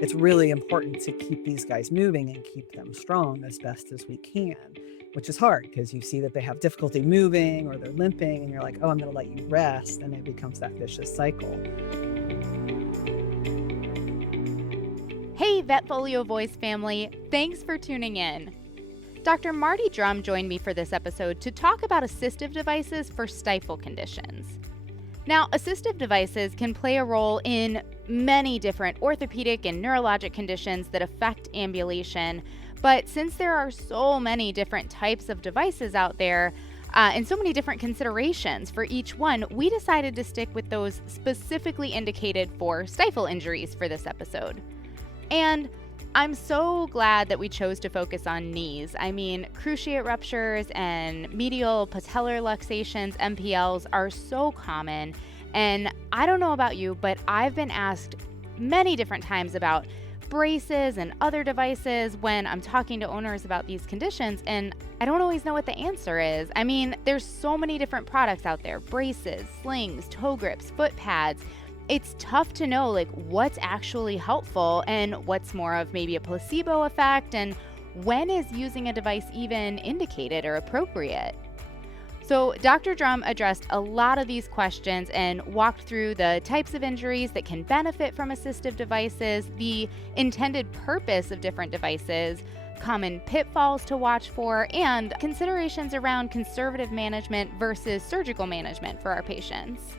it's really important to keep these guys moving and keep them strong as best as we can, which is hard because you see that they have difficulty moving or they're limping and you're like, oh, I'm going to let you rest. And it becomes that vicious cycle. Hey, Vetfolio Voice family, thanks for tuning in. Dr. Marty Drum joined me for this episode to talk about assistive devices for stifle conditions. Now, assistive devices can play a role in many different orthopedic and neurologic conditions that affect ambulation, but since there are so many different types of devices out there, and so many different considerations for each one, we decided to stick with those specifically indicated for stifle injuries for this episode. And I'm so glad that we chose to focus on knees. I mean, cruciate ruptures and medial patellar luxations, MPLs, are so common. And I don't know about you, but I've been asked many different times about braces and other devices when I'm talking to owners about these conditions, and I don't always know what the answer is. I mean, there's so many different products out there: braces, slings, toe grips, foot pads. It's tough to know what's actually helpful and what's more of maybe a placebo effect, and when is using a device even indicated or appropriate. So Dr. Drum addressed a lot of these questions and walked through the types of injuries that can benefit from assistive devices, the intended purpose of different devices, common pitfalls to watch for, and considerations around conservative management versus surgical management for our patients.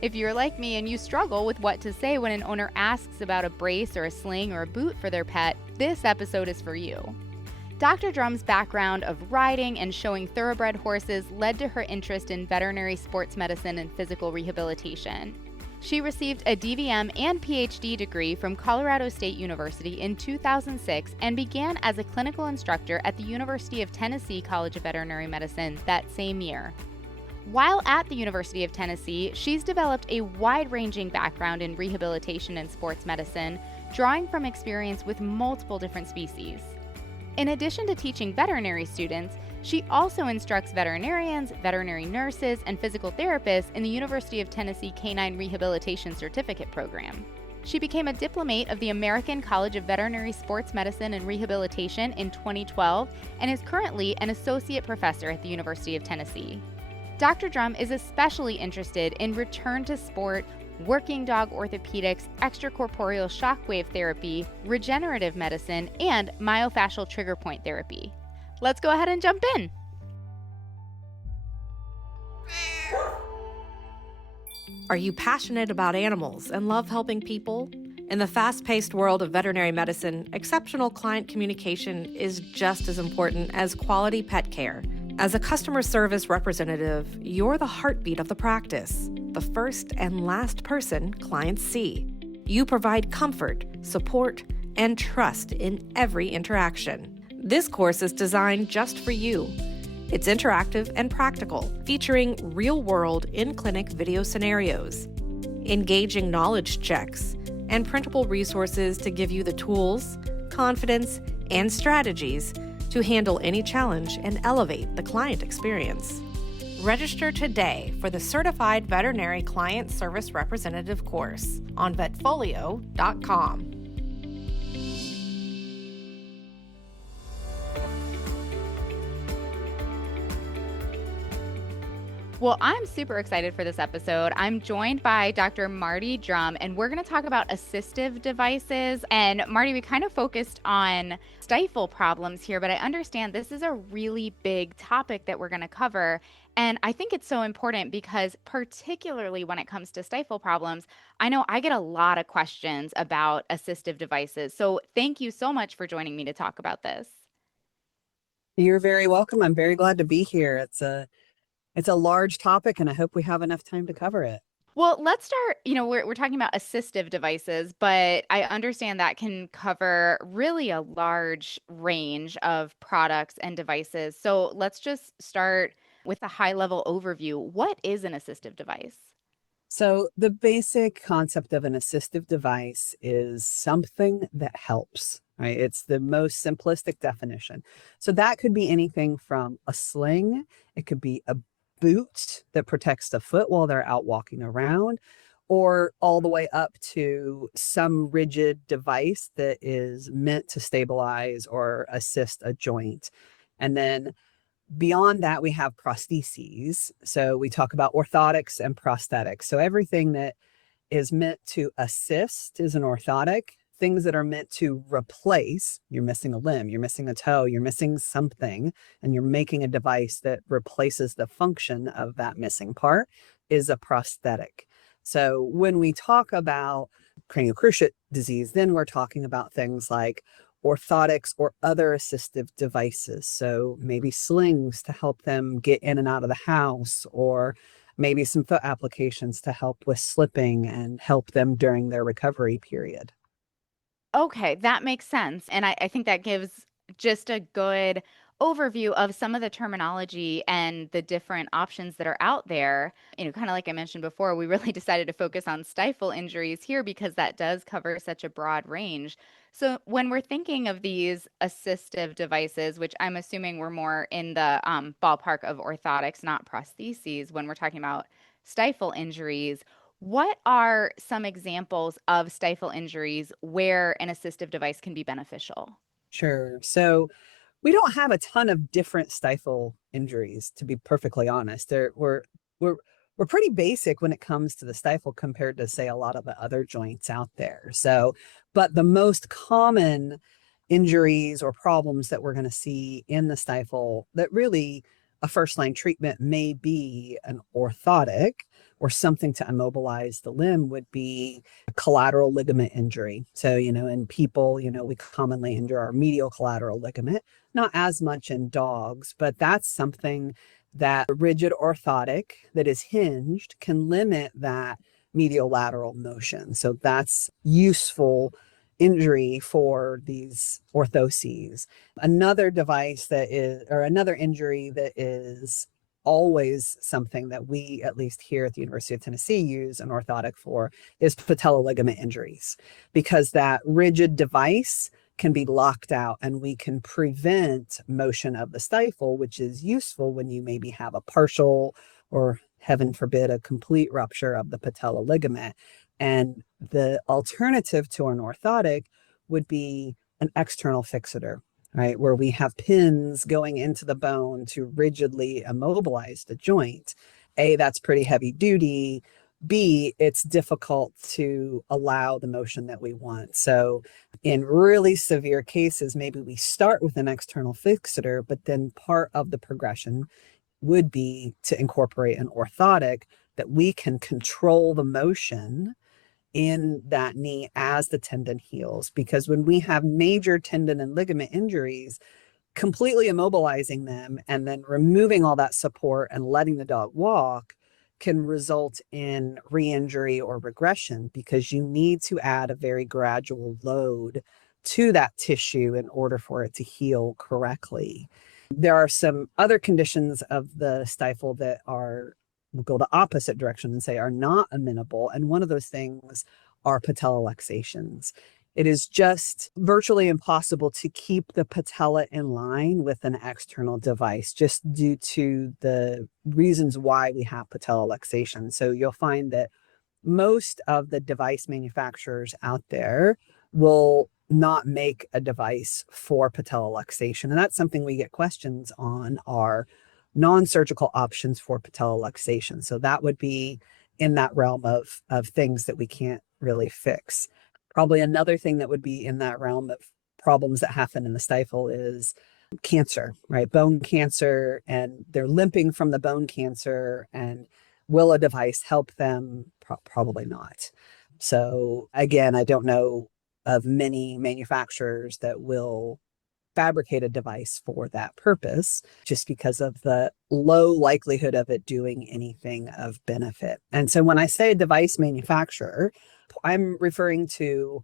If you're like me and you struggle with what to say when an owner asks about a brace or a sling or a boot for their pet, this episode is for you. Dr. Drum's background of riding and showing thoroughbred horses led to her interest in veterinary sports medicine and physical rehabilitation. She received a DVM and PhD degree from Colorado State University in 2006 and began as a clinical instructor at the University of Tennessee College of Veterinary Medicine that same year. While at the University of Tennessee, she's developed a wide-ranging background in rehabilitation and sports medicine, drawing from experience with multiple different species. In addition to teaching veterinary students, she also instructs veterinarians, veterinary nurses, and physical therapists in the University of Tennessee Canine Rehabilitation Certificate Program. She became a diplomate of the American College of Veterinary Sports Medicine and Rehabilitation in 2012 and is currently an associate professor at the University of Tennessee. Dr. Drum is especially interested in return to sport, working dog orthopedics, extracorporeal shockwave therapy, regenerative medicine, and myofascial trigger point therapy. Let's go ahead and jump in. Are you passionate about animals and love helping people? In the fast-paced world of veterinary medicine, exceptional client communication is just as important as quality pet care. As a customer service representative, you're the heartbeat of the practice, the first and last person clients see. You provide comfort, support, and trust in every interaction. This course is designed just for you. It's interactive and practical, featuring real-world in-clinic video scenarios, engaging knowledge checks, and printable resources to give you the tools, confidence, and strategies to handle any challenge and elevate the client experience. Register today for the Certified Veterinary Client Service Representative course on vetfolio.com. Well, I'm super excited for this episode. I'm joined by Dr. Marty Drum, and we're going to talk about assistive devices. And Marty, we kind of focused on stifle problems here, but I understand this is a really big topic that we're going to cover. And I think it's so important because particularly when it comes to stifle problems, I know I get a lot of questions about assistive devices. So thank you so much for joining me to talk about this. You're very welcome. I'm very glad to be here. It's a large topic, and I hope we have enough time to cover it. Well, let's start, we're talking about assistive devices, but I understand that can cover really a large range of products and devices. So let's just start with a high-level overview. What is an assistive device? So the basic concept of an assistive device is something that helps, right? It's the most simplistic definition. So that could be anything from a sling, it could be a boot that protects the foot while they're out walking around, or all the way up to some rigid device that is meant to stabilize or assist a joint. And then beyond that, we have prostheses. So we talk about orthotics and prosthetics. So everything that is meant to assist is an orthotic. Things that are meant to replace, you're missing a limb, you're missing a toe, you're missing something, and you're making a device that replaces the function of that missing part, is a prosthetic. So when we talk about cranial cruciate disease, then we're talking about things like orthotics or other assistive devices. So maybe slings to help them get in and out of the house, or maybe some foot applications to help with slipping and help them during their recovery period. Okay, that makes sense. And I think that gives just a good overview of some of the terminology and the different options that are out there. Kind of like I mentioned before, we really decided to focus on stifle injuries here because that does cover such a broad range. So when we're thinking of these assistive devices, which I'm assuming we're more in the ballpark of orthotics, not prostheses, when we're talking about stifle injuries, what are some examples of stifle injuries where an assistive device can be beneficial? Sure. So we don't have a ton of different stifle injuries, to be perfectly honest. We're we're pretty basic when it comes to the stifle compared to, say, a lot of the other joints out there. So, but the most common injuries or problems that we're going to see in the stifle, that really a first line treatment may be an orthotic or something to immobilize the limb, would be a collateral ligament injury. So, in people, we commonly injure our medial collateral ligament, not as much in dogs, but that's something that a rigid orthotic that is hinged can limit that medial lateral motion. So that's useful injury for these orthoses. Another device that is, or another injury that is always something that we, at least here at the University of Tennessee, use an orthotic for, is patella ligament injuries, because that rigid device can be locked out and we can prevent motion of the stifle, which is useful when you maybe have a partial, or heaven forbid, a complete rupture of the patella ligament. And the alternative to an orthotic would be an external fixator, right? Where we have pins going into the bone to rigidly immobilize the joint. A, that's pretty heavy duty. B, it's difficult to allow the motion that we want. So in really severe cases, maybe we start with an external fixator, but then part of the progression would be to incorporate an orthotic that we can control the motion in that knee as the tendon heals. Because when we have major tendon and ligament injuries, completely immobilizing them and then removing all that support and letting the dog walk can result in re-injury or regression, because you need to add a very gradual load to that tissue in order for it to heal correctly. There are some other conditions of the stifle that are, we'll go the opposite direction and say, are not amenable. And one of those things are patella luxations. It is just virtually impossible to keep the patella in line with an external device, just due to the reasons why we have patella luxation. So you'll find that most of the device manufacturers out there will not make a device for patella luxation. And that's something we get questions on, are non-surgical options for patella luxation. So that would be in that realm of things that we can't really fix. Probably another thing that would be in that realm of problems that happen in the stifle is cancer, right? Bone cancer, and they're limping from the bone cancer. And will a device help them? Probably not. So again, I don't know of many manufacturers that will fabricate a device for that purpose, just because of the low likelihood of it doing anything of benefit. And so when I say a device manufacturer, I'm referring to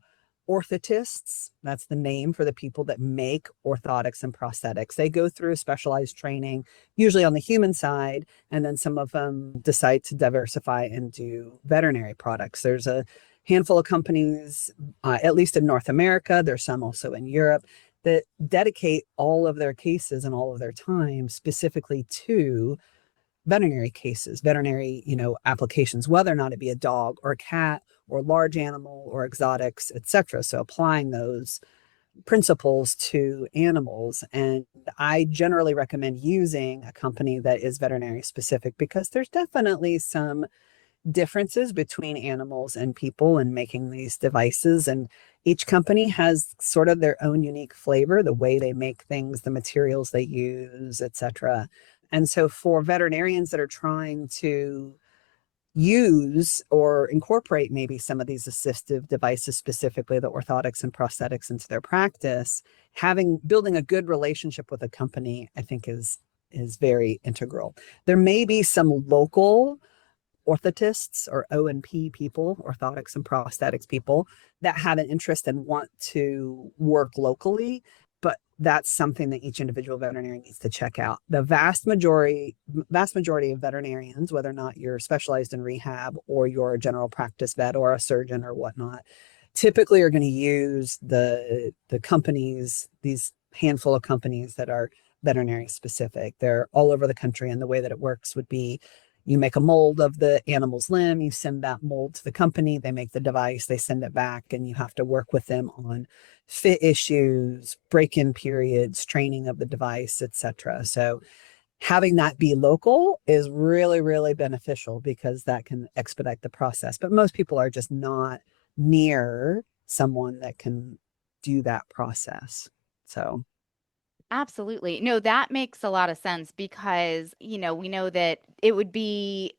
orthotists. That's the name for the people that make orthotics and prosthetics. They go through a specialized training, usually on the human side, and then some of them decide to diversify and do veterinary products. There's a handful of companies, at least in North America, there's some also in Europe, that dedicate all of their cases and all of their time specifically to veterinary cases, veterinary, applications, whether or not it be a dog or a cat or large animal or exotics, etc. So applying those principles to animals. And I generally recommend using a company that is veterinary specific because there's definitely some differences between animals and people in making these devices. And each company has sort of their own unique flavor, the way they make things, the materials they use, etc. And so for veterinarians that are trying to use or incorporate maybe some of these assistive devices, specifically the orthotics and prosthetics, into their practice, building a good relationship with a company, I think is very integral. There may be some local orthotists or O&P people, orthotics and prosthetics people, that have an interest and want to work locally, but that's something that each individual veterinarian needs to check out. The vast majority of veterinarians, whether or not you're specialized in rehab or you're a general practice vet or a surgeon or whatnot, typically are going to use the companies, these handful of companies that are veterinary specific. They're all over the country, and the way that it works would be you make a mold of the animal's limb, you send that mold to the company, they make the device, they send it back, and you have to work with them on fit issues, break-in periods, training of the device, etc. So having that be local is really, really beneficial because that can expedite the process. But most people are just not near someone that can do that process. So Absolutely. No, that makes a lot of sense because, we know that it would be,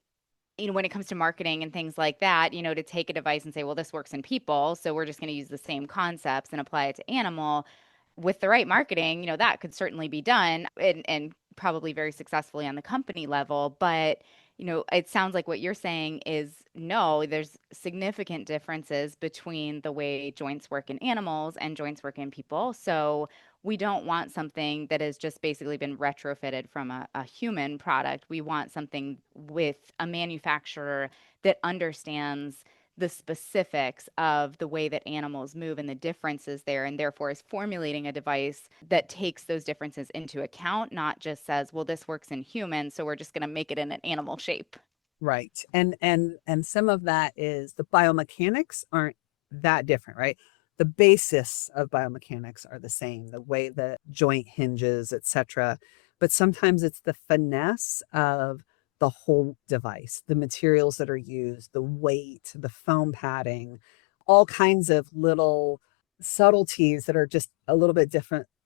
when it comes to marketing and things like that, to take a device and say, well, this works in people, so we're just going to use the same concepts and apply it to animal. With the right marketing, that could certainly be done and probably very successfully on the company level. But, it sounds like what you're saying is no, there's significant differences between the way joints work in animals and joints work in people. So we don't want something that has just basically been retrofitted from a human product. We want something with a manufacturer that understands the specifics of the way that animals move and the differences there, and therefore is formulating a device that takes those differences into account, not just says, well, this works in humans, so we're just going to make it in an animal shape. right. And some of that is the biomechanics aren't that different, right? The basis of biomechanics are the same, the way the joint hinges, etc. But sometimes it's the finesse of the whole device, the materials that are used, the weight, the foam padding, all kinds of little subtleties that are just a little bit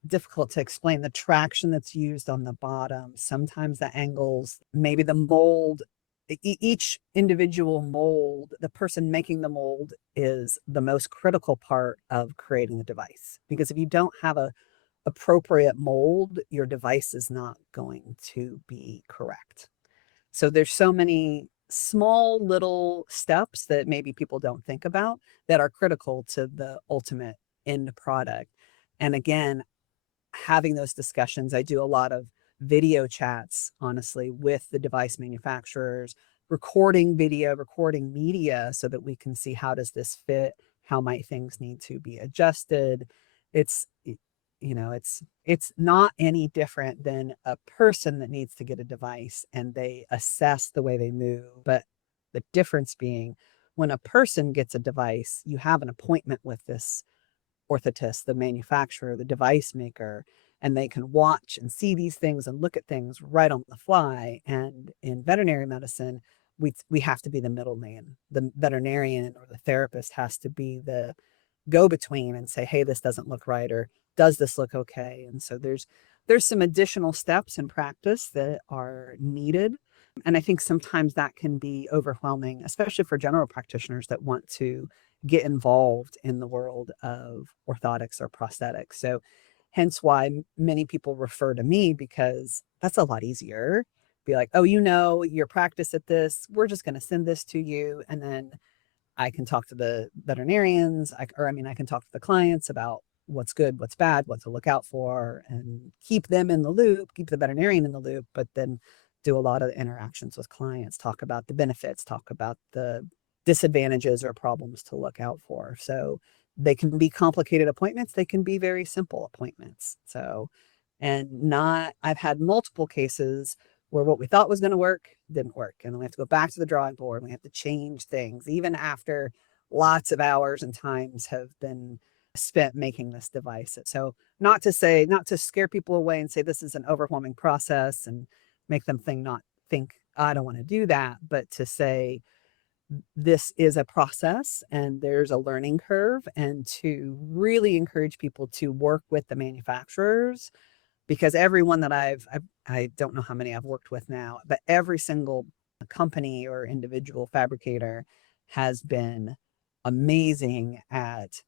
difficult to explain. The traction that's used on the bottom, sometimes the angles, maybe the mold, each individual mold, the person making the mold is the most critical part of creating the device. Because if you don't have a appropriate mold, your device is not going to be correct. So there's so many small little steps that maybe people don't think about that are critical to the ultimate end product. And again, having those discussions. I do a lot of video chats, honestly, with the device manufacturers, recording video, recording media so that we can see how does this fit? How might things need to be adjusted? It's it's not any different than a person that needs to get a device and they assess the way they move. But the difference being when a person gets a device, you have an appointment with this orthotist, the manufacturer, the device maker, and they can watch and see these things and look at things right on the fly. And in veterinary medicine, we have to be the middleman. The veterinarian or the therapist has to be the go between and say, hey, this doesn't look right, or does this look okay? And so there's some additional steps in practice that are needed. And I think sometimes that can be overwhelming, especially for general practitioners that want to get involved in the world of orthotics or prosthetics. So hence why many people refer to me, because that's a lot easier. Be like, oh, your practice at this, we're just going to send this to you. And then I can talk to the veterinarians, I can talk to the clients about what's good, what's bad, what to look out for, and keep them in the loop, keep the veterinarian in the loop, but then do a lot of interactions with clients, talk about the benefits, talk about the disadvantages or problems to look out for. So they can be complicated appointments, they can be very simple appointments. So, and not, I've had multiple cases where what we thought was going to work didn't work. And then we have to go back to the drawing board. And we have to change things, even after lots of hours and times have been spent making this device. So not to scare people away and say this is an overwhelming process and make them think I don't want to do that, but to say this is a process and there's a learning curve, and to really encourage people to work with the manufacturers, because everyone that I don't know how many I've worked with now, but every single company or individual fabricator has been amazing at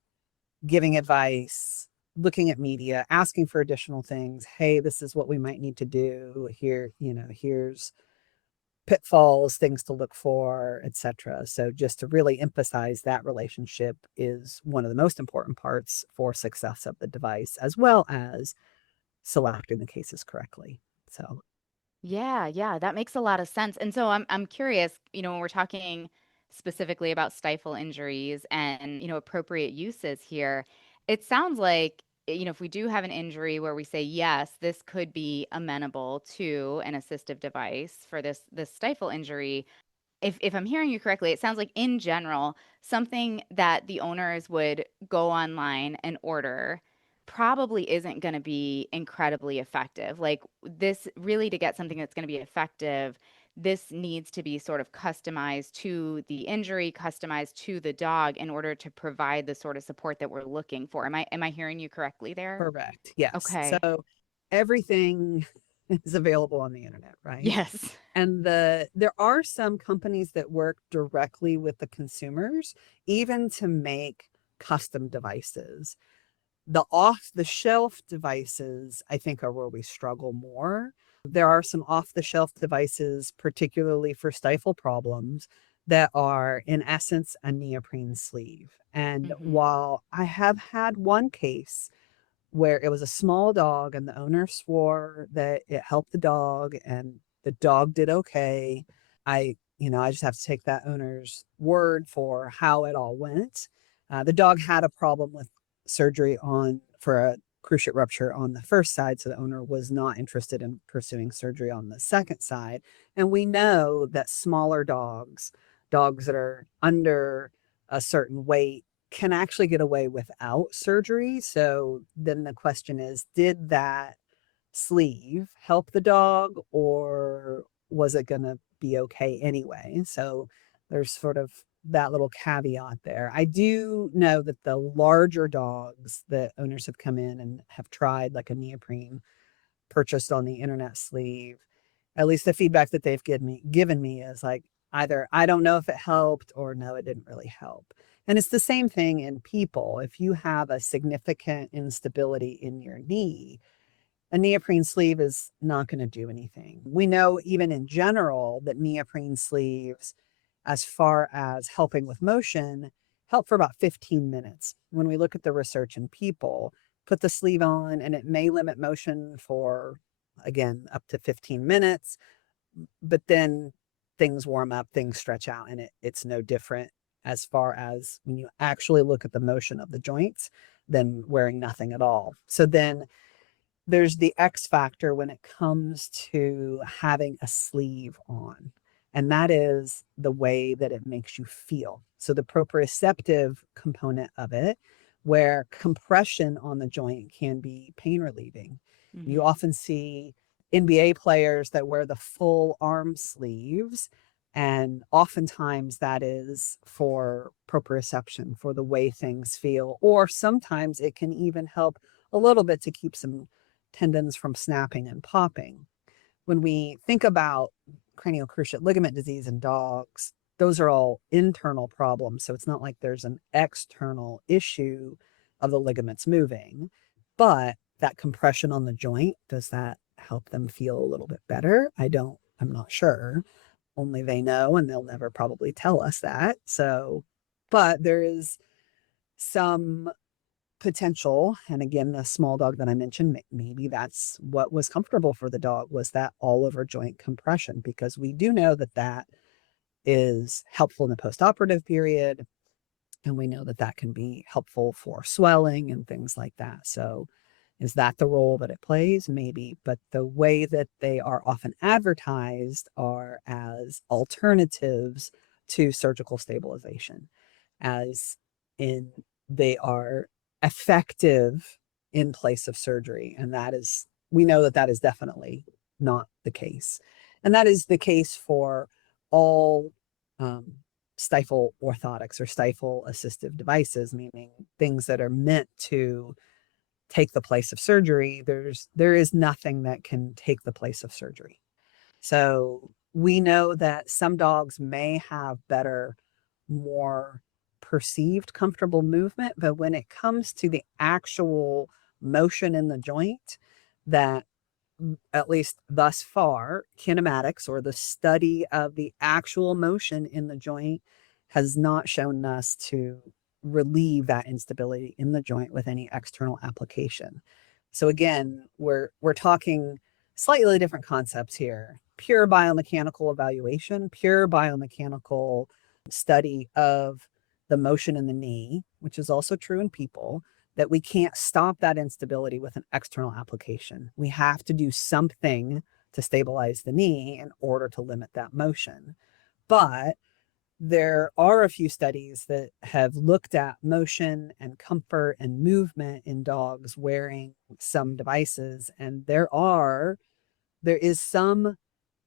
giving advice, looking at media, asking for additional things. Hey, this is what we might need to do here. Here's pitfalls, things to look for, etc. So just to really emphasize that relationship is one of the most important parts for success of the device, as well as selecting the cases correctly. So Yeah, that makes a lot of sense. And so I'm curious, when we're talking specifically about stifle injuries and, appropriate uses here, it sounds like, if we do have an injury where we say, yes, this could be amenable to an assistive device for this stifle injury, if I'm hearing you correctly, it sounds like in general, something that the owners would go online and order probably isn't going to be incredibly effective. Like this really to get something that's going to be effective, this needs to be sort of customized to the injury, customized to the dog in order to provide the sort of support that we're looking for. Am I hearing you correctly there? correct. Yes. Okay. So everything is available on the internet, right? Yes. And there are some companies that work directly with the consumers, even to make custom devices. The off the shelf devices, I think, are where we struggle more. There are some off the shelf devices, particularly for stifle problems, that are in essence a neoprene sleeve. And Hmm. while I have had one case where it was a small dog and the owner swore that it helped the dog and the dog did okay, I just have to take that owner's word for how it all went. The dog had a problem with surgery for a cruciate rupture on the first side, so the owner was not interested in pursuing surgery on the second side. And we know that smaller dogs that are under a certain weight, can actually get away without surgery. So then the question is, did that sleeve help the dog, or was it going to be okay anyway? So there's sort of that little caveat there. I do know that the larger dogs that owners have come in and have tried, like a neoprene purchased on the internet sleeve, at least the feedback that they've given me is like, either I don't know if it helped or no, it didn't really help. And it's the same thing in people. If you have a significant instability in your knee, a neoprene sleeve is not going to do anything. We know, even in general, that neoprene sleeves, as far as helping with motion, help for about 15 minutes. When we look at the research in people, put the sleeve on and it may limit motion for, again, up to 15 minutes, but then things warm up, things stretch out, and it's no different as far as when you actually look at the motion of the joints than wearing nothing at all. So then there's the X factor when it comes to having a sleeve on, and that is the way that it makes you feel. So the proprioceptive component of it, where compression on the joint can be pain relieving. You Hmm. often see NBA players that wear the full arm sleeves, and oftentimes that is for proprioception, for the way things feel, or sometimes it can even help a little bit to keep some tendons from snapping and popping. When we think about cranial cruciate ligament disease in dogs, those are all internal problems. So it's not like there's an external issue of the ligaments moving, but that compression on the joint, does that help them feel a little bit better? I'm not sure. Only they know, and they'll never probably tell us that. So, but there is some potential. And again, the small dog that I mentioned, maybe that's what was comfortable for the dog, was that all over joint compression, because we do know that that is helpful in the postoperative period. And we know that that can be helpful for swelling and things like that. So Is that the role that it plays? Maybe, but the way that they are often advertised are as alternatives to surgical stabilization, as in they are effective in place of surgery. And that is, we know that that is definitely not the case. And that is the case for all um, stifle orthotics or stifle assistive devices, meaning things that are meant to take the place of surgery. There is nothing that can take the place of surgery. So we know that some dogs may have better, more perceived comfortable movement, but when it comes to the actual motion in the joint, that at least thus far, kinematics or the study of the actual motion in the joint has not shown us to relieve that instability in the joint with any external application. So again, we're talking slightly different concepts here. Pure biomechanical evaluation, pure biomechanical study of the motion in the knee, which is also true in people, that we can't stop that instability with an external application. We have to do something to stabilize the knee in order to limit that motion. But there are a few studies that have looked at motion and comfort and movement in dogs wearing some devices, and there is some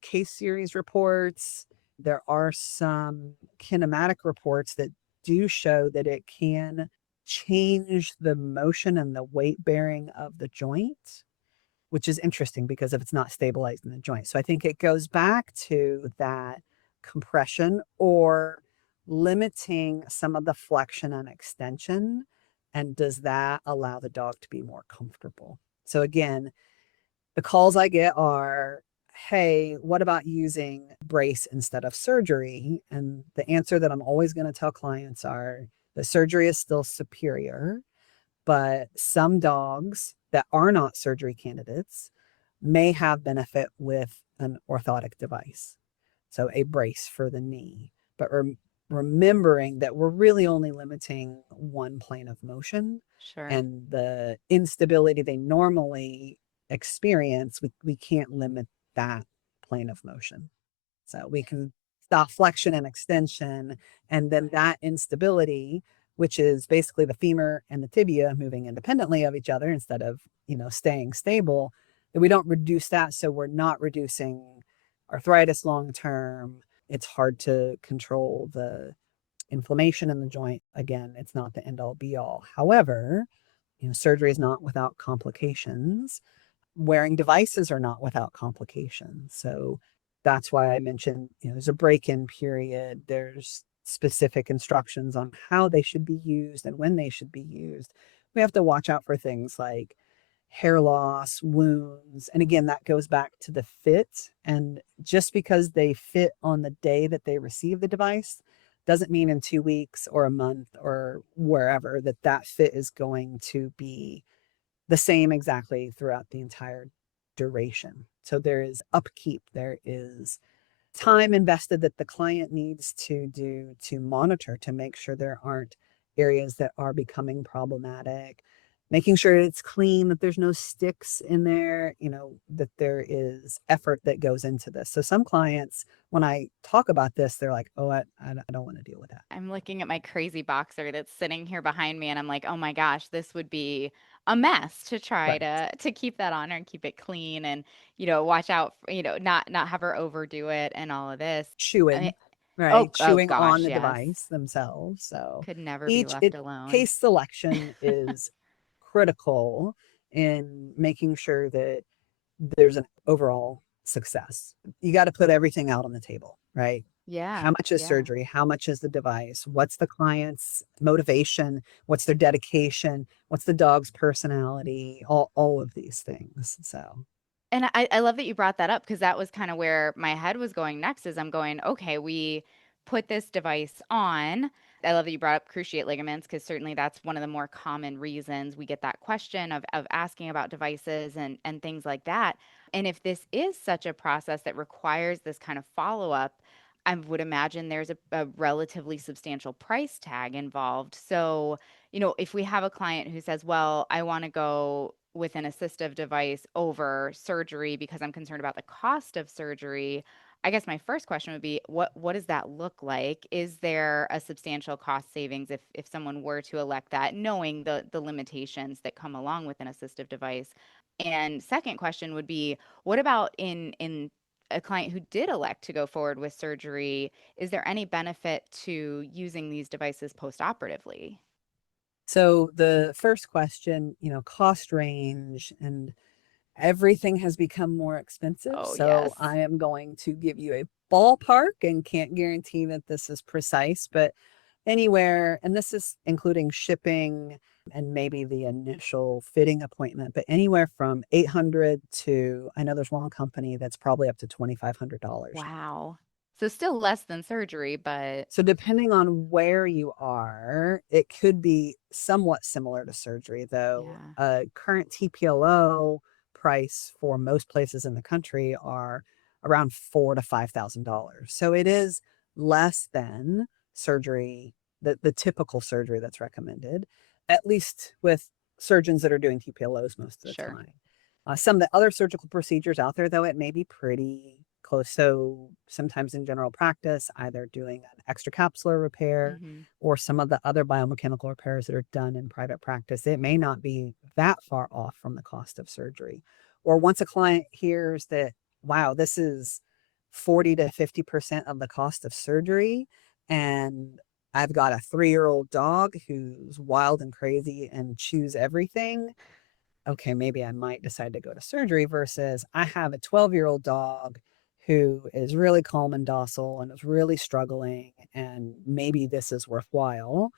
case series reports, there are some kinematic reports that do show that it can change the motion and the weight bearing of the joint, which is interesting because if it's not stabilized in the joint. So I think it goes back to that compression or limiting some of the flexion and extension. And does that allow the dog to be more comfortable? So again, the calls I get are, hey, what about using brace instead of surgery? And the answer that I'm always going to tell clients are the surgery is still superior, but some dogs that are not surgery candidates may have benefit with an orthotic device. So a brace for the knee, but remembering that we're really only limiting one plane of motion, Sure. and the instability they normally experience, we can't limit that plane of motion. So we can stop flexion and extension, and then that instability, which is basically the femur and the tibia moving independently of each other instead of, staying stable, that we don't reduce that. So we're not reducing arthritis long term. It's hard to control the inflammation in the joint. Again, it's not the end all be all. However, surgery is not without complications. Wearing devices are not without complications. So that's why I mentioned, there's a break-in period. There's specific instructions on how they should be used and when they should be used. We have to watch out for things like hair loss, wounds. And again, that goes back to the fit. And just because they fit on the day that they receive the device doesn't mean in 2 weeks or a month or wherever that fit is going to be the same exactly throughout the entire duration. So there is upkeep, there is time invested that the client needs to do to monitor to make sure there aren't areas that are becoming problematic, making sure it's clean, that there's no sticks in there, that there is effort that goes into this. So some clients, when I talk about this, they're like, oh, I don't want to deal with that. I'm looking at my crazy boxer that's sitting here behind me and I'm like, "Oh my gosh, this would be a mess to try Right. to keep that on her and keep it clean and, watch out, not have her overdo it and all of this." I mean, Chewing, oh right? oh Chewing on gosh, the yes. device themselves. So Could never be each left it alone. case selection is critical in making sure that there's an overall success. You got to put everything out on the table, right? How Yeah, much is yeah. surgery? How much is the device? What's the client's motivation? What's their dedication? What's the dog's personality? All of these things. So And I love that you brought that up because that was kind of where my head was going next is I'm going, okay, we put this device on. I love that you brought up cruciate ligaments because certainly that's one of the more common reasons we get that question of asking about devices and things like that. And if this is such a process that requires this kind of follow-up, I would imagine there's a relatively substantial price tag involved. So, if we have a client who says, well, I want to go with an assistive device over surgery because I'm concerned about the cost of surgery. I guess my first question would be what does that look like? Is there a substantial cost savings if someone were to elect that, knowing the limitations that come along with an assistive device? And second question would be, what about in a client who did elect to go forward with surgery? Is there any benefit to using these devices postoperatively? So the first question, cost range and everything has become more expensive. Oh, So yes. I am going to give you a ballpark and can't guarantee that this is precise, but anywhere, and this is including shipping and maybe the initial fitting appointment, but anywhere from 800 to, I know there's one company that's probably up to $2,500. Wow. So still less than surgery, but So depending on where you are, it could be somewhat similar to surgery, though. yeah, Current TPLO price for most places in the country are around $4,000 to $5,000. So it is less than surgery, the typical surgery that's recommended, at least with surgeons that are doing TPLOs most of the sure. time. Some of the other surgical procedures out there, though, it may be pretty close. So sometimes in general practice, either doing an extracapsular repair Hmm. or some of the other biomechanical repairs that are done in private practice, it may not be that far off from the cost of surgery. Or once a client hears that, wow, this is 40 to 50% of the cost of surgery, and I've got a 3-year old dog who's wild and crazy and chews everything, okay, maybe I might decide to go to surgery versus I have a 12-year-old dog who is really calm and docile and is really struggling, and maybe this is worthwhile.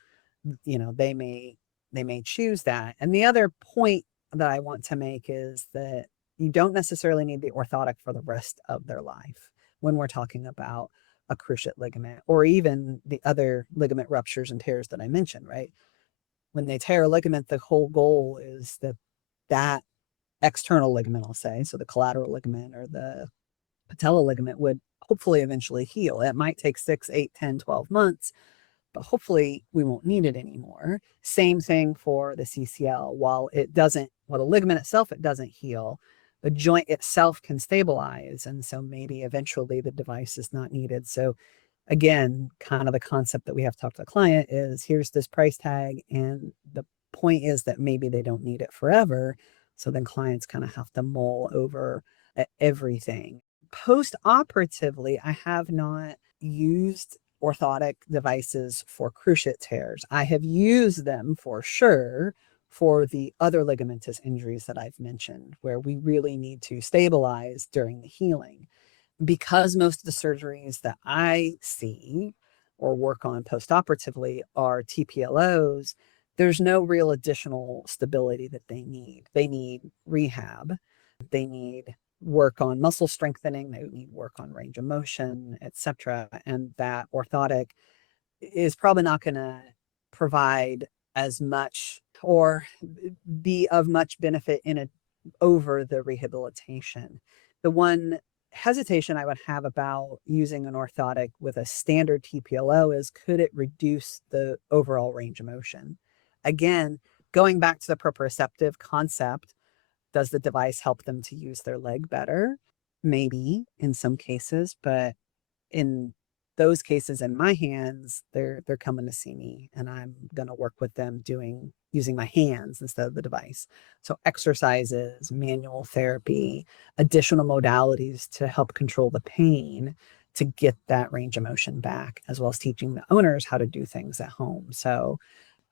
They may choose that. And the other point that I want to make is that you don't necessarily need the orthotic for the rest of their life when we're talking about a cruciate ligament or even the other ligament ruptures and tears that I mentioned, right? When they tear a ligament, the whole goal is that external ligament, I'll say, so the collateral ligament or the patella ligament would hopefully eventually heal. It might take 6, 8, 10, 12 months, but hopefully we won't need it anymore. Same thing for the CCL. While the ligament itself, it doesn't heal, the joint itself can stabilize. And so maybe eventually the device is not needed. So again, kind of the concept that we have to talk to the client is here's this price tag. And the point is that maybe they don't need it forever. So then clients kind of have to mull over everything. Post operatively, I have not used orthotic devices for cruciate tears. I have used them for sure for the other ligamentous injuries that I've mentioned, where we really need to stabilize during the healing. Because most of the surgeries that I see or work on postoperatively are TPLOs, there's no real additional stability that they need. They need rehab, they need work on muscle strengthening, they need work on range of motion, etc. And that orthotic is probably not going to provide as much or be of much benefit in a over the rehabilitation. The one hesitation I would have about using an orthotic with a standard TPLO is could it reduce the overall range of motion? Again, going back to the proprioceptive concept, does the device help them to use their leg better? Maybe in some cases, but in those cases in my hands, they're coming to see me and I'm going to work with them doing using my hands instead of the device. So exercises, manual therapy, additional modalities to help control the pain to get that range of motion back, as well as teaching the owners how to do things at home. So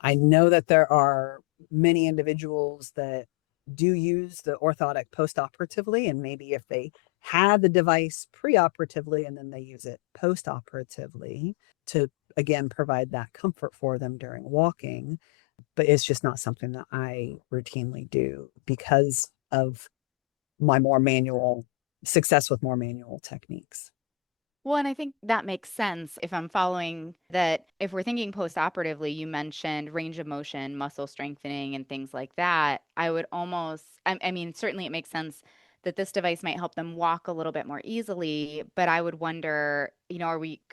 I know that there are many individuals that do use the orthotic post-operatively, and maybe if they had the device pre-operatively and then they use it post-operatively to again provide that comfort for them during walking, but it's just not something that I routinely do because of my more manual success with more manual techniques. Well, and I think that makes sense if I'm following that. If we're thinking post-operatively, you mentioned range of motion, muscle strengthening, and things like that. I would almost, I mean, certainly it makes sense that this device might help them walk a little bit more easily, but I would wonder,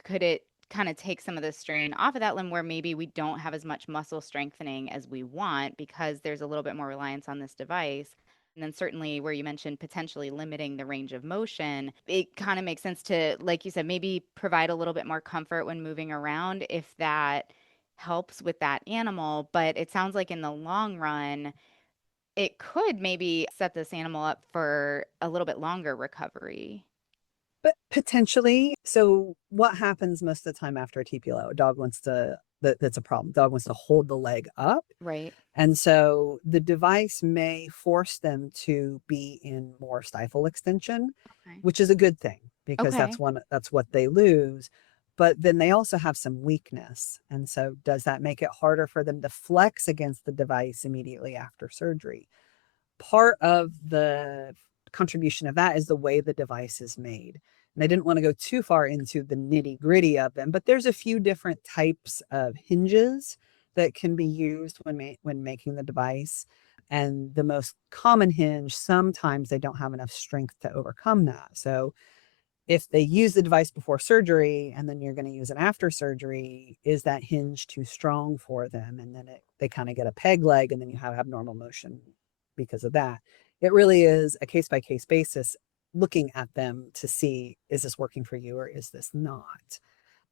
could it kind of take some of the strain off of that limb where maybe we don't have as much muscle strengthening as we want because there's a little bit more reliance on this device. And then certainly where you mentioned potentially limiting the range of motion, it kind of makes sense to, like you said, maybe provide a little bit more comfort when moving around if that helps with that animal. But it sounds like in the long run, it could maybe set this animal up for a little bit longer recovery. But potentially. So what happens most of the time after a TPLO? A dog wants to, that's a problem. Dog wants to hold the leg up. Right. And so the device may force them to be in more stifle extension, Okay. which is a good thing because Okay. that's what they lose. But then they also have some weakness. And so does that make it harder for them to flex against the device immediately after surgery? Part of the contribution of that is the way the device is made. And I didn't want to go too far into the nitty gritty of them, but there's a few different types of hinges that can be used when making the device. And the most common hinge, sometimes they don't have enough strength to overcome that. So if they use the device before surgery and then you're going to use it after surgery, is that hinge too strong for them? And then they kind of get a peg leg and then you have abnormal motion because of that. It really is a case by case basis looking at them to see, is this working for you or is this not?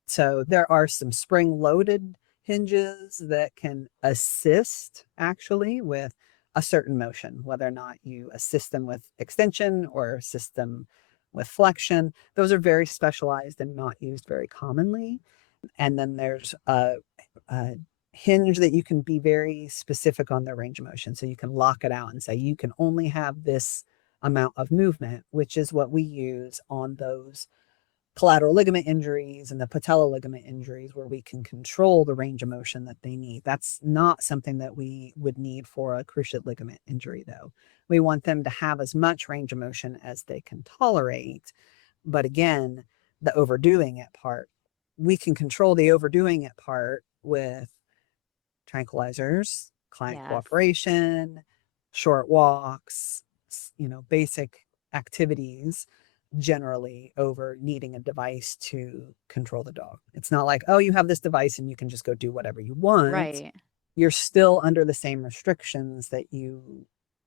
So there are some spring loaded hinges that can assist actually with a certain motion, whether or not you assist them with extension or assist them with flexion. Those are very specialized and not used very commonly. And then there's a hinge that you can be very specific on their range of motion. So you can lock it out and say, you can only have this amount of movement, which is what we use on those collateral ligament injuries and the patella ligament injuries where we can control the range of motion that they need. That's not something that we would need for a cruciate ligament injury, though. We want them to have as much range of motion as they can tolerate. But again, the overdoing it part, we can control the overdoing it part with tranquilizers, client Yes. cooperation, short walks, basic activities generally over needing a device to control the dog. It's not like, oh, you have this device and you can just go do whatever you want. Right. You're still under the same restrictions that you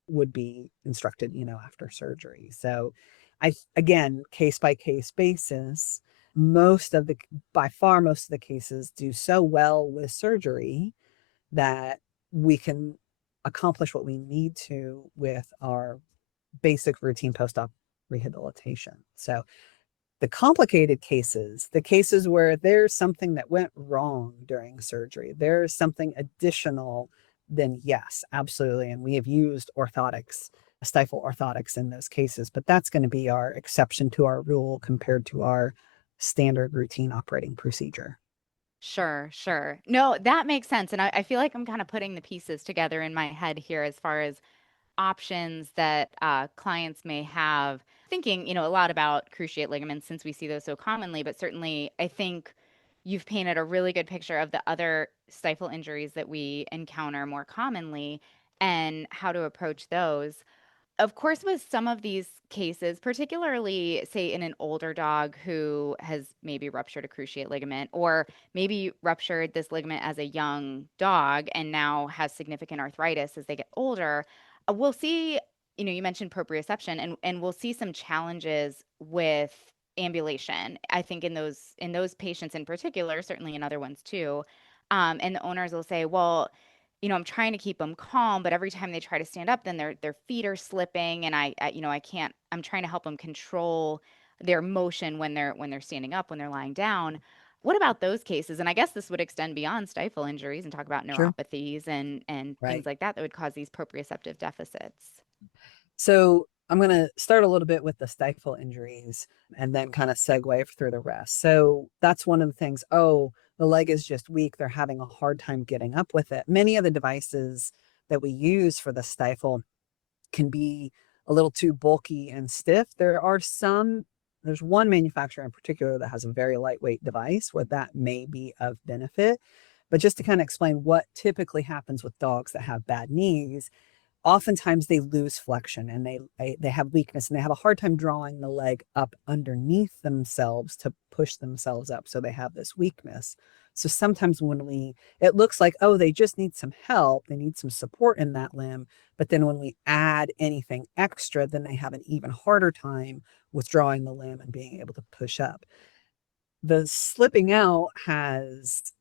would be instructed, after surgery. So again, case by case basis, by far most of the cases do so well with surgery that we can accomplish what we need to with our basic routine post-op rehabilitation. So the complicated cases, the cases where there's something that went wrong during surgery, there's something additional, then yes, absolutely. And we have used orthotics, Stifle orthotics in those cases, but that's going to be our exception to our rule compared to our standard routine operating procedure. Sure, sure. No, that makes sense. And I feel like I'm kind of putting the pieces together in my head here as far as options that clients may have. Thinking, a lot about cruciate ligaments since we see those so commonly, but certainly I think you've painted a really good picture of the other stifle injuries that we encounter more commonly and how to approach those. Of course, with some of these cases, particularly, say, in an older dog who has maybe ruptured a cruciate ligament or maybe ruptured this ligament as a young dog and now has significant arthritis as they get older, we'll see, you mentioned proprioception, and we'll see some challenges with ambulation. I think in those patients in particular, certainly in other ones too. And the owners will say, well, I'm trying to keep them calm, but every time they try to stand up, then their feet are slipping, and I can't. I'm trying to help them control their motion when they're standing up, when they're lying down. What about those cases? And I guess this would extend beyond stifle injuries and talk about Sure. neuropathies and things Right. like that would cause these proprioceptive deficits. So I'm going to start a little bit with the stifle injuries and then kind of segue through the rest. So that's one of the things. Oh, the leg is just weak. They're having a hard time getting up with it. Many of the devices that we use for the stifle can be a little too bulky and stiff. There's one manufacturer in particular that has a very lightweight device where that may be of benefit. But just to kind of explain what typically happens with dogs that have bad knees, oftentimes they lose flexion and they have weakness and they have a hard time drawing the leg up underneath themselves to push themselves up. So they have this weakness. So sometimes it looks like, oh, they just need some help, they need some support in that limb. But then when we add anything extra, then they have an even harder time withdrawing the limb and being able to push up. The slipping out has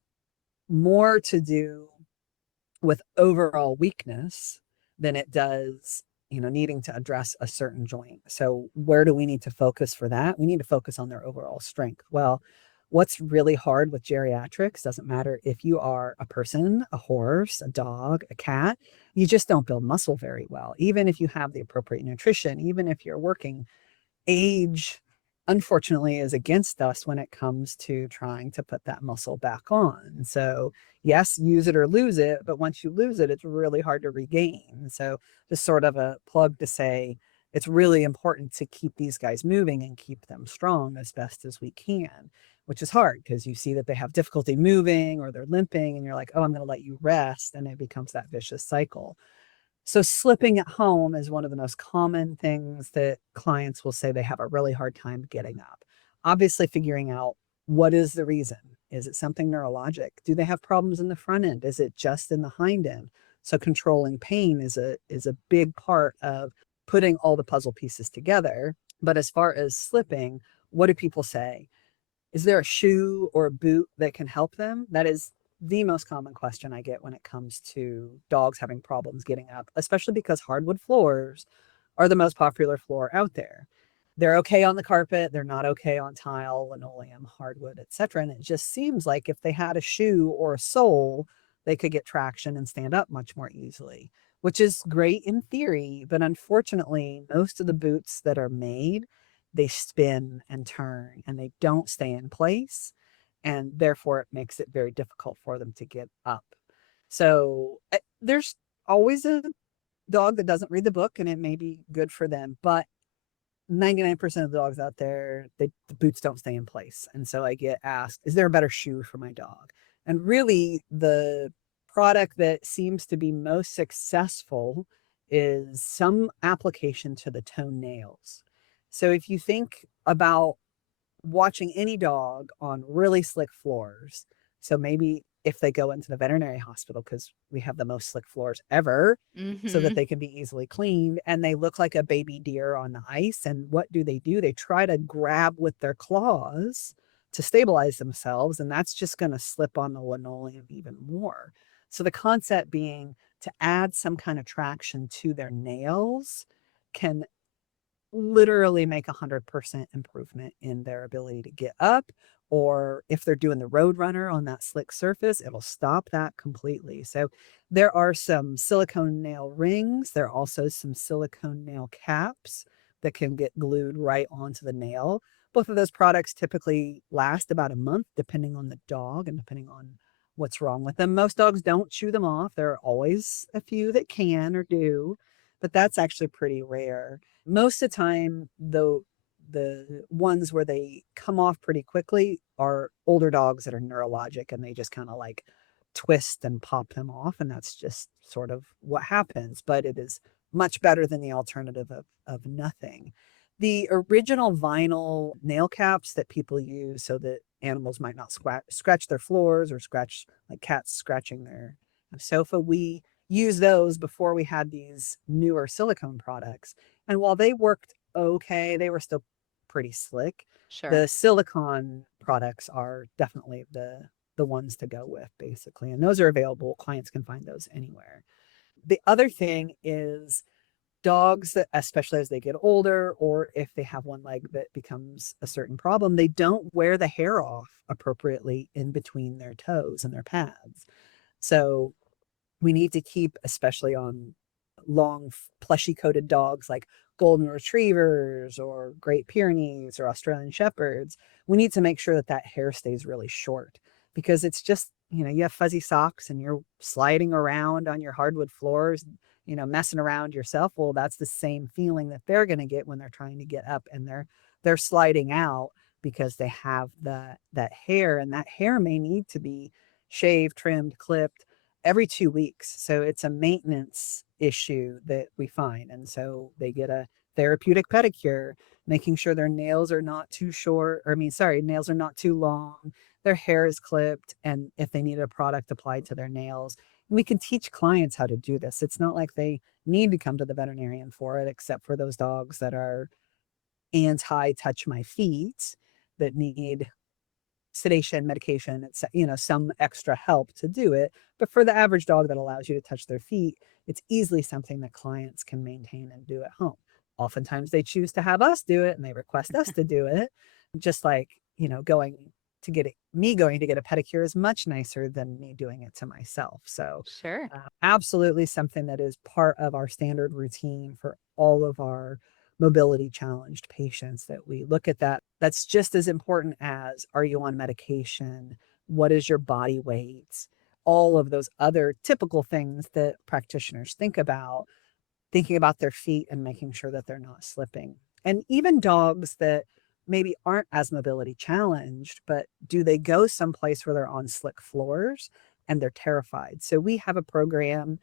more to do with overall weakness than it does, needing to address a certain joint. So where do we need to focus for that? We need to focus on their overall strength. Well, what's really hard with geriatrics, doesn't matter if you are a person, a horse, a dog, a cat, you just don't build muscle very well. Even if you have the appropriate nutrition, even if you're working, age unfortunately is against us when it comes to trying to put that muscle back on. So yes, use it or lose it, but once you lose it, it's really hard to regain. So just sort of a plug to say it's really important to keep these guys moving and keep them strong as best as we can, which is hard because you see that they have difficulty moving or they're limping and you're like, oh, I'm going to let you rest. And it becomes that vicious cycle. So slipping at home is one of the most common things that clients will say they have a really hard time getting up. Obviously, figuring out what is the reason. Is it something neurologic? Do they have problems in the front end? Is it just in the hind end? So controlling pain is a big part of putting all the puzzle pieces together. But as far as slipping, what do people say? Is there a shoe or a boot that can help them? That is the most common question I get when it comes to dogs having problems getting up, especially because hardwood floors are the most popular floor out there. They're okay on the carpet, they're not okay on tile, linoleum, hardwood, etc. And it just seems like if they had a shoe or a sole, they could get traction and stand up much more easily, which is great in theory. But unfortunately, most of the boots that are made, they spin and turn and they don't stay in place. And therefore, it makes it very difficult for them to get up. So there's always a dog that doesn't read the book, and it may be good for them. But 99% of the dogs out there, the boots don't stay in place. And so I get asked, is there a better shoe for my dog? And really, the product that seems to be most successful is some application to the toenails. So if you think about watching any dog on really slick floors, so maybe if they go into the veterinary hospital, because we have the most slick floors ever, so that Mm-hmm. they can be easily cleaned, and they look like a baby deer on the ice. And what do? They try to grab with their claws to stabilize themselves, and that's just going to slip on the linoleum even more. So the concept being to add some kind of traction to their nails can literally make 100% improvement in their ability to get up. Or if they're doing the road runner on that slick surface, it'll stop that completely. So there are some silicone nail rings. There are also some silicone nail caps that can get glued right onto the nail. Both of those products typically last about a month, depending on the dog and depending on what's wrong with them. Most dogs don't chew them off. There are always a few that can or do, but that's actually pretty rare. Most of the time, the ones where they come off pretty quickly are older dogs that are neurologic and they just kind of like twist and pop them off. And that's just sort of what happens. But it is much better than the alternative of nothing. The original vinyl nail caps that people use so that animals might not scratch their floors or scratch, like cats scratching their sofa, we use those before we had these newer silicone products. And while they worked okay, they were still pretty slick. Sure. The silicone products are definitely the ones to go with, basically. And those are available. Clients can find those anywhere. The other thing is dogs that, especially as they get older, or if they have one leg that becomes a certain problem, they don't wear the hair off appropriately in between their toes and their pads. So we need to keep, especially on long, plushy coated dogs like golden retrievers or Great Pyrenees or Australian Shepherds, we need to make sure that that hair stays really short, because it's just, you have fuzzy socks and you're sliding around on your hardwood floors, messing around yourself. Well, that's the same feeling that they're going to get when they're trying to get up and they're sliding out because they have that hair, and that hair may need to be shaved, trimmed, clipped every 2 weeks. So it's a maintenance issue that we find. And so they get a therapeutic pedicure, making sure their nails are not too short, or nails are not too long, their hair is clipped, and if they need a product applied to their nails. We can teach clients how to do this. It's not like they need to come to the veterinarian for it, except for those dogs that are anti touch my feet, that need sedation, medication, it's, some extra help to do it. But for the average dog that allows you to touch their feet, it's easily something that clients can maintain and do at home. Oftentimes they choose to have us do it and they request us to do it. Just like, going to get a pedicure is much nicer than me doing it to myself. So Sure. absolutely something that is part of our standard routine for all of our mobility challenged patients, that we look at that. That's just as important as, are you on medication? What is your body weight? All of those other typical things that practitioners think about, thinking about their feet and making sure that they're not slipping. And even dogs that maybe aren't as mobility challenged, but do they go someplace where they're on slick floors and they're terrified? So we have a program,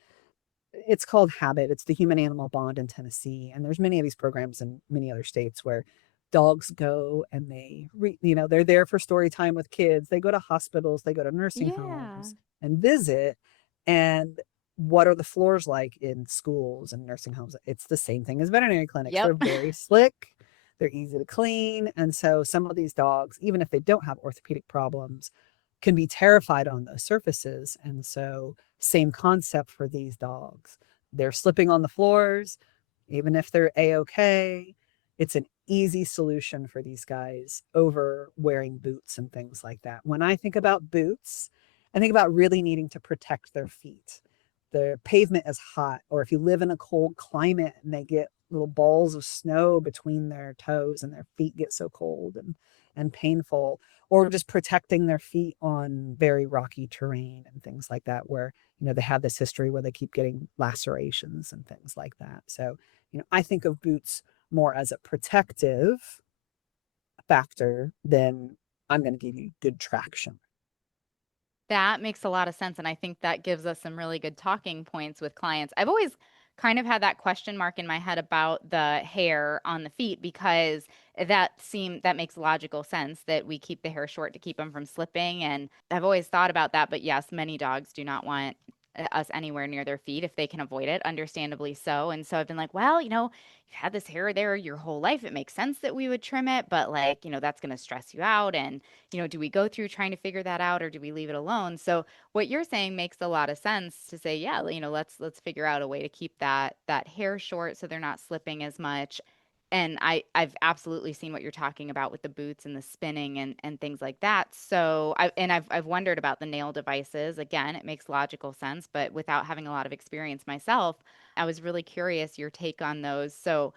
it's called Habit. It's the Human Animal Bond in Tennessee. And there's many of these programs in many other states where dogs go and they're there for story time with kids. They go to hospitals, they go to nursing Yeah. homes and visit. And what are the floors like in schools and nursing homes? It's the same thing as veterinary clinics. Yep. They're very slick, they're easy to clean. And so some of these dogs, even if they don't have orthopedic problems, can be terrified on those surfaces. And so same concept for these dogs. They're slipping on the floors, even if they're A-okay. It's an easy solution for these guys over wearing boots and things like that. When I think about boots, I think about really needing to protect their feet. The pavement is hot, or if you live in a cold climate and they get little balls of snow between their toes and their feet get so cold and painful, or just protecting their feet on very rocky terrain and things like that, where, they have this history where they keep getting lacerations and things like that. So, I think of boots more as a protective factor than I'm going to give you good traction. That makes a lot of sense. And I think that gives us some really good talking points with clients. I've always kind of had that question mark in my head about the hair on the feet, because that makes logical sense that we keep the hair short to keep them from slipping. And I've always thought about that. But yes, many dogs do not want us anywhere near their feet if they can avoid it, understandably so. And so I've been like, well, you've had this hair there your whole life. It makes sense that we would trim it, but like, that's going to stress you out. And, do we go through trying to figure that out, or do we leave it alone? So what you're saying makes a lot of sense to say, yeah, let's figure out a way to keep that hair short so they're not slipping as much. And I've absolutely seen what you're talking about with the boots and the spinning and things like that. So I've wondered about the nail devices. Again, it makes logical sense, but without having a lot of experience myself, I was really curious your take on those. So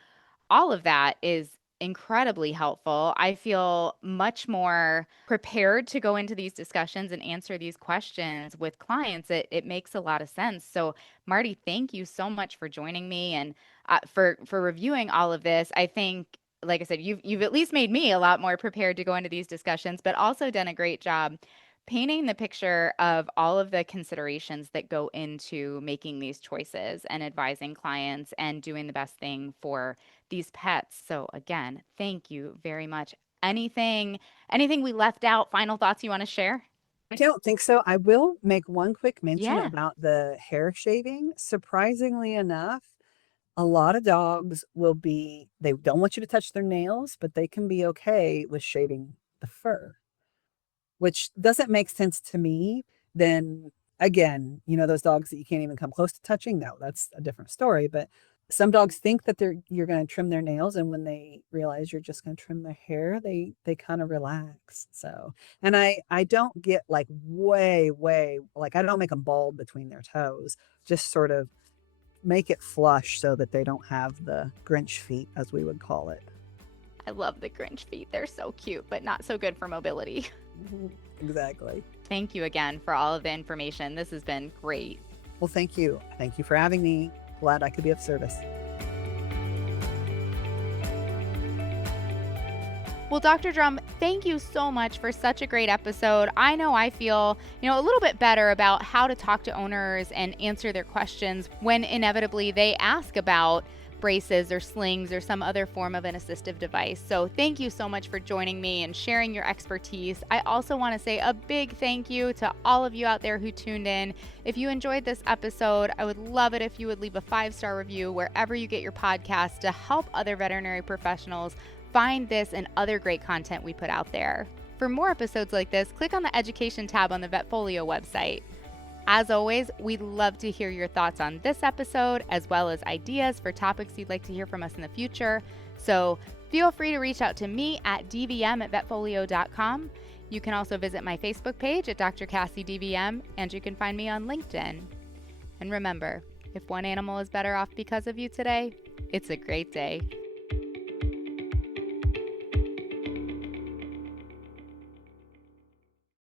all of that is incredibly helpful. I feel much more prepared to go into these discussions and answer these questions with clients. It makes a lot of sense. So, Marty, thank you so much for joining me and for reviewing all of this. I think, like I said, you've at least made me a lot more prepared to go into these discussions, but also done a great job painting the picture of all of the considerations that go into making these choices and advising clients and doing the best thing for these pets. So again, thank you very much. Anything we left out, final thoughts you want to share? I don't think so. I will make one quick mention Yeah. about the hair shaving. Surprisingly enough, a lot of dogs they don't want you to touch their nails, but they can be okay with shaving the fur, which doesn't make sense to me. Then again, those dogs that you can't even come close to touching, no, that's a different story. But some dogs think that you're going to trim their nails, and when they realize you're just going to trim their hair, they kind of relax. So, and I don't get like way, like I don't make them bald between their toes, just sort of make it flush so that they don't have the Grinch feet, as we would call it. I love the Grinch feet. They're so cute, but not so good for mobility. Exactly. Thank you again for all of the information. This has been great. Well, thank you. Thank you for having me. Glad I could be of service. Well, Dr. Drum, thank you so much for such a great episode. I know I feel, a little bit better about how to talk to owners and answer their questions when inevitably they ask about braces or slings or some other form of an assistive device. So thank you so much for joining me and sharing your expertise. I also want to say a big thank you to all of you out there who tuned in. If you enjoyed this episode, I would love it if you would leave a 5-star review wherever you get your podcast to help other veterinary professionals find this and other great content we put out there. For more episodes like this, click on the Education tab on the Vetfolio website. As always, we'd love to hear your thoughts on this episode, as well as ideas for topics you'd like to hear from us in the future. So feel free to reach out to me at dvm@vetfolio.com. You can also visit my Facebook page at Dr. Cassie DVM, and you can find me on LinkedIn. And remember, if one animal is better off because of you today, it's a great day.